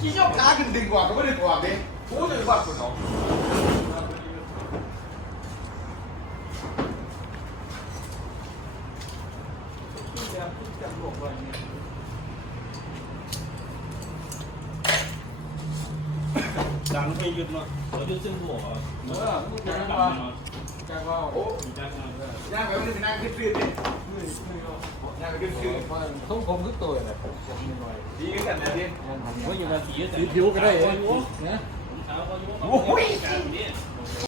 기적 나긴 된 거야. 그거 될거 같아. 도저히 봤어. đắng phải duyệt nó nó duyệt xương đang à nó là cái vào đang vào ố ra cái mình đang cái xuyên đi đang cái xuyên không không cứ đang này đi สีผิวก็ได้เงโอ้ย